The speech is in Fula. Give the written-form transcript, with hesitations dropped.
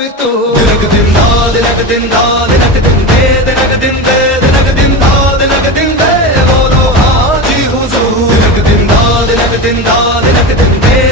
फितूर दिनक दिन दा दिनक दिन दा दिनक दिन दे दिनक दिन दे दिनक दिन दा दिनक दिन दे बोलो हाजी हुजूर दिनक दिन दा दिनक दिन दा दिनक दिन दे